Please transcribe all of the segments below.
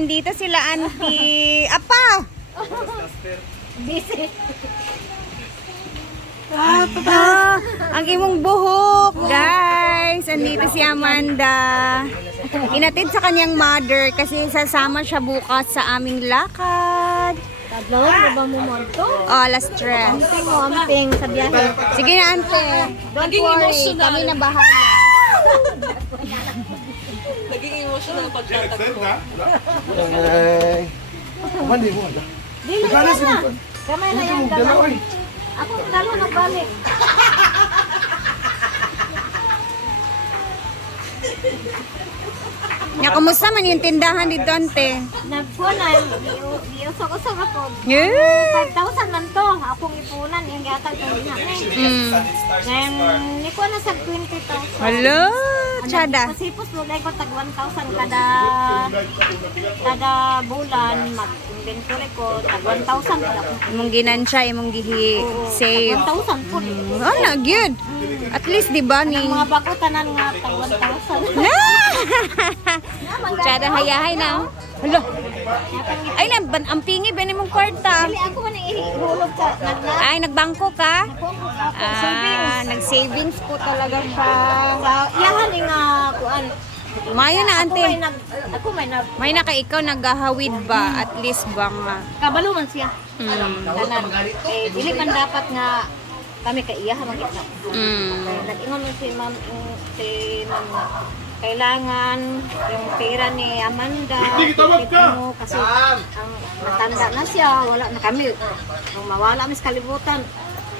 Andito sila, Auntie. Apa! Busy. Ang imong buhok, guys. Andito si Amanda. Inatid sa kanyang mother kasi sasama siya bukas sa aming lakad. Tadlaw na ba mo mo to? Oh, alas stress. Amping mo, amping sa biyahe. Sige na, ante. Don't worry, kami na bahala. Naging emotional ang pagtatag ko. Mandi mo ada. Dili ka na. Kamay na yan, dalawa. Ako dalawa nagbalik. Nya, kumusta man yung tindahan dito, ante? Nagpunan, iusok-usok ako. Yeah. 5,000 man to. Akong ipunan, yung gatag ko na. Ngayon, ni ko na sa 20,000. Hello, Chada. Pasipos mo ko tag 1,000 kada bulan. Mag-inventory ko tag 1,000 kada ko. Imong ginansya, imong gihi save. 1,000 po. Oh, na, good. At least, di ba, ni... Mga bakutanan nga tag 1,000. Chada, hayahay na. Hala. Ay, ang pingi, ba mong kwarta? Dili ako man ihulog sa nagla. Ay, nagbangko ka? Savings. Nag-savings po talaga siya. Sa iyahan nga kuan. Mayo na, ante. Ako may nag May na kay ikaw naghahawid ba? At least ba nga? kabalo man siya. Mm. Tanan. Eh dili man dapat nga kami kay iyahan man kita. Mm. Nag-ingon man si ma'am nga, kailangan yung pera ni Amanda mo kasi ang matanda na siya, wala na kami. Kung mawala mis kalibutan.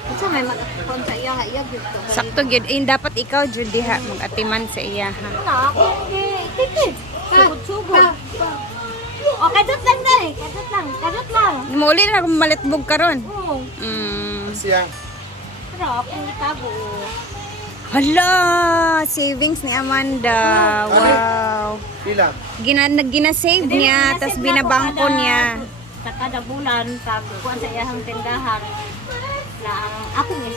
Unsa may magkon sa iya dito. Sakto gyud. Eh, dapat ikaw jud diha mag-atiman sa iya ha. Na ako titi. Sugod. O kadot lang dai, kadot lang. Muli na akong malitbog karon. Oo. Siya. Pero akong itago. Hala, savings ni Amanda. Wow. Pila. Gina-save niya, tas binabangko niya. Sa kada bulan, pag kuwan sa iyahang tindahan, na ang ako is,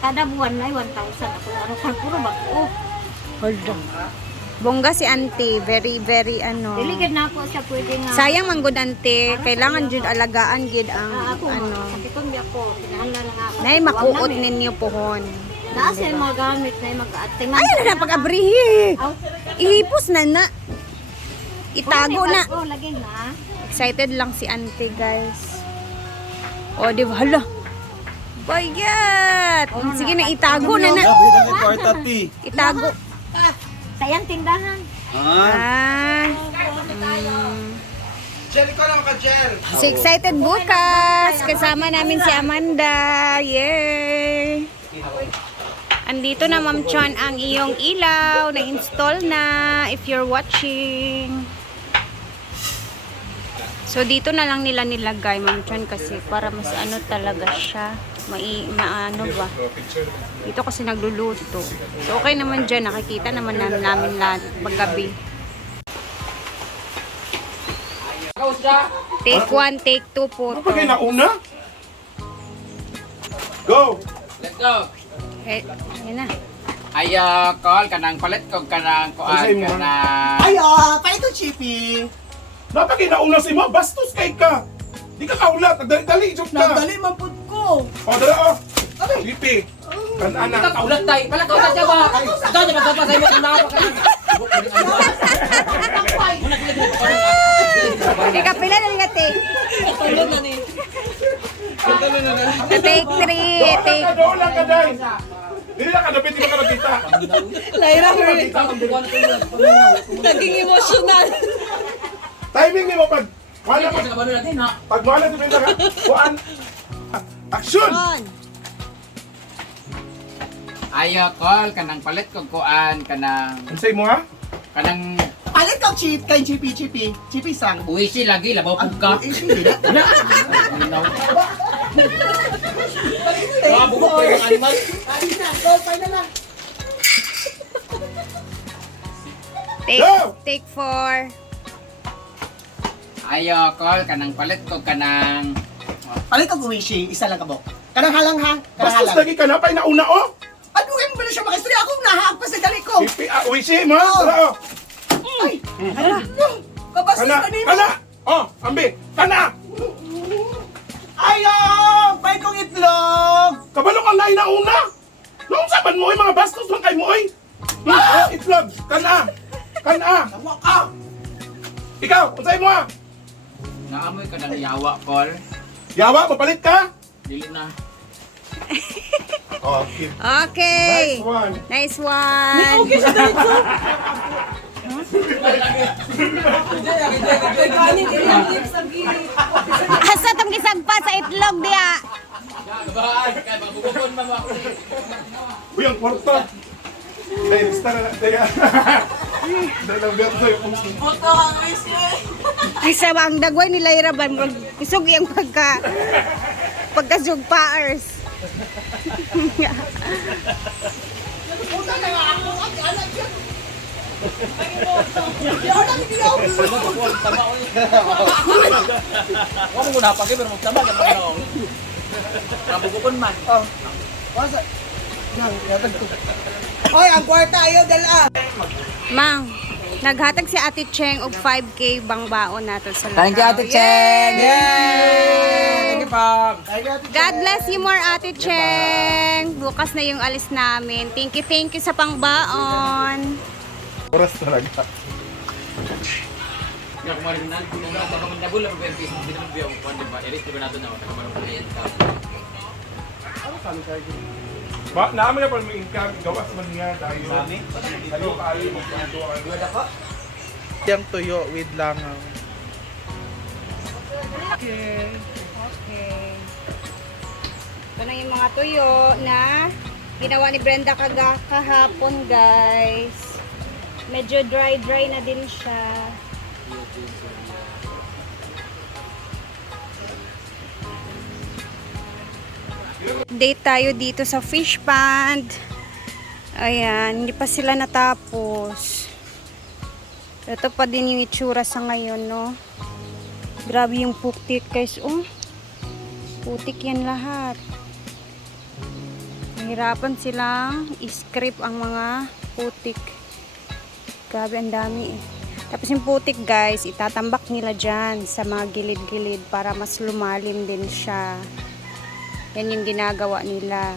kada buwan na 1,000 ako. Ano ka, puro bako. Hold on. Bongga si auntie, very ano. Diligid na ako siya pwede nga. Sayang man gud ante, kailangan jud alagaan gid ang Ako, ano. sakiton niya ako. Pinahanlan nga ako. Nay makuot ninyo pohon. Nasa yung mga gamit na yung mag-ating. Ay, na pag-abrihi. Aw, Ihipos na. Itago na. Oh, lagi na. Excited lang si auntie, guys. O, di ba? Hala. Bayat. Sige na, itago na. Sabi na kay kwarta ti. Itago. Sayang tindahan. Ah. Jerry ko lang ka, Jer. So excited bukas. Kasama namin si Amanda. Yay! Andito na, Ma'am Chon, ang iyong ilaw. Na-install na if you're watching. So dito na lang nila nilagay, Ma'am Chon, kasi para mas ano talaga siya. Maano ba? Dito kasi nagluluto. So okay naman dyan. Nakikita naman namin lahat paggabi. Take 1, take 2 po. Ano pa kayo nauna? Go! Let's go. Eh, yan na. Ay, call kanang palit ko kanang kuan Ay, mo. kanang Ay, pa ito, Chippy. Dapat kayo nauna si mo. Bastos kay ka. Di ka kaulat. Nagdali-dali. Joke ka. Nagdali man po ko. O, dala o. Lipi. Kanana. ikaw kaulat tay. Pala kaulat siya ba? Ikaw di magpapasay mo kung nakapa ka. Kapila na nga take. Tulog na ni. Take 3. Take. Doon lang ka, Day. Hindi na kadapit. Hindi na kadapita. Laira ko rin. Naging emotional. Timing ni mo pag... Wala Sa kabalo natin ha. Pag wala di pinta ka. Kuan. Action! Ay, call kanang palit ko kuan kanang Ano sa'yo mo ha? kanang Palit ka, Chip, kay Chippy. Chippy sang. uwi si lagi labaw pug ka. Hindi na. Wala. Mga bubok ko yung animal. Take 4. Ay, call kanang palit ko kanang Palit ka, Guwishi. Isa lang ka, Bok. Kanang halang, ha? Kanang Bastos halang. lagi ka na. Pa'y nauna o. Ano yung pala siya makistorya? Akong nahaag pa sa dali ko. Lipi. Uy, si mo. Tara o. Ay, ano? Kabas Kana! Kana! Oh, ambi! Kana! Ayo! Bay kong itlog! Kabalo kang lain na una! Noong saban mo mga bastos lang kay mo itlog! Kana! Kana! Tawa ka! Ikaw, unsay mo ah? Naamoy ka ng yawa, Col. Yawa, mapalit ka? Dili na. Okay. Okay. Nice one. Nice one. Okay siya dito. Kanin, ilang tips ang gili. Asa tong gisagpa sa itlog diya. Kabaan, kaya mabubukon ba mo ako? Uy, ang kwarto. Dahil, basta na daya. Dahil ang gato yung puso. Buto ang risk eh. Ay sa ang dagway nila iraban murag isog yung pagkasugpaers. Ako mo na pagay pero magtama ka pa Mabubukon man. Wasa? Hoy, ang kwarta ayaw dala. Mang, naghatag si Ate Cheng og 5K bangbaon nato sa Thank you, Ate Cheng! Yay! Thank you, Pam! God bless you more, Ate Cheng. Bukas na yung alis namin. Thank you sa pangbaon. Oras talaga. Kaya kumarin na, kung nabula mo pero hindi naman biyaw ko, di ba? Eris, di ba natin na nakamarang ko Naman na pala may income, gawas man niya tayo. Ano kayo, magpunto ka. Yang tuyo with langaw. Okay. Ito na yung mga tuyo na ginawa ni Brenda kahapon, guys. Medyo dry na din siya. Date tayo dito sa fish pond. Ayan, hindi pa sila natapos. Ito pa din yung itsura sa ngayon, no? Grabe yung putik, guys. Oh, putik yan lahat. Nahirapan silang i-scrape ang mga putik. Grabe, ang dami eh. Tapos yung putik, guys, itatambak nila dyan sa mga gilid-gilid para mas lumalim din siya. Yan yung ginagawa nila.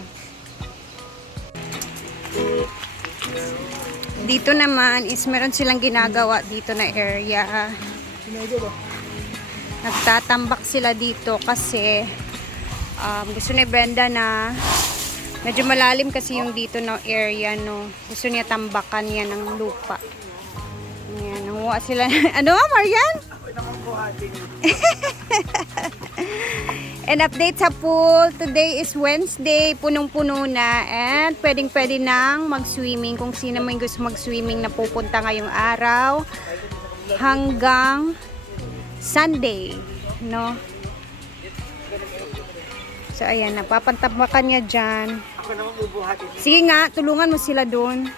Dito naman is meron silang ginagawa dito na area. Nagtatambak sila dito kasi gusto ni Brenda na medyo malalim kasi yung dito na area, no. Gusto niya tambakan yan ng lupa. Ayan, nanguha sila. Ano, Marian? And update sa pool. Today is Wednesday. Punong-puno na. And pwedeng-pwede nang mag-swimming. Kung sino may gusto mag-swimming na pupunta ngayong araw. Hanggang Sunday. No? So, ayan. Napapantabakan niya dyan. Sige nga, tulungan mo sila dun.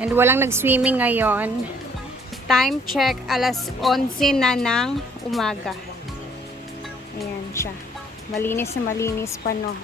And walang nag-swimming ngayon. Time check, alas 11 na ng umaga. Ayan siya. Malinis na malinis pa, no.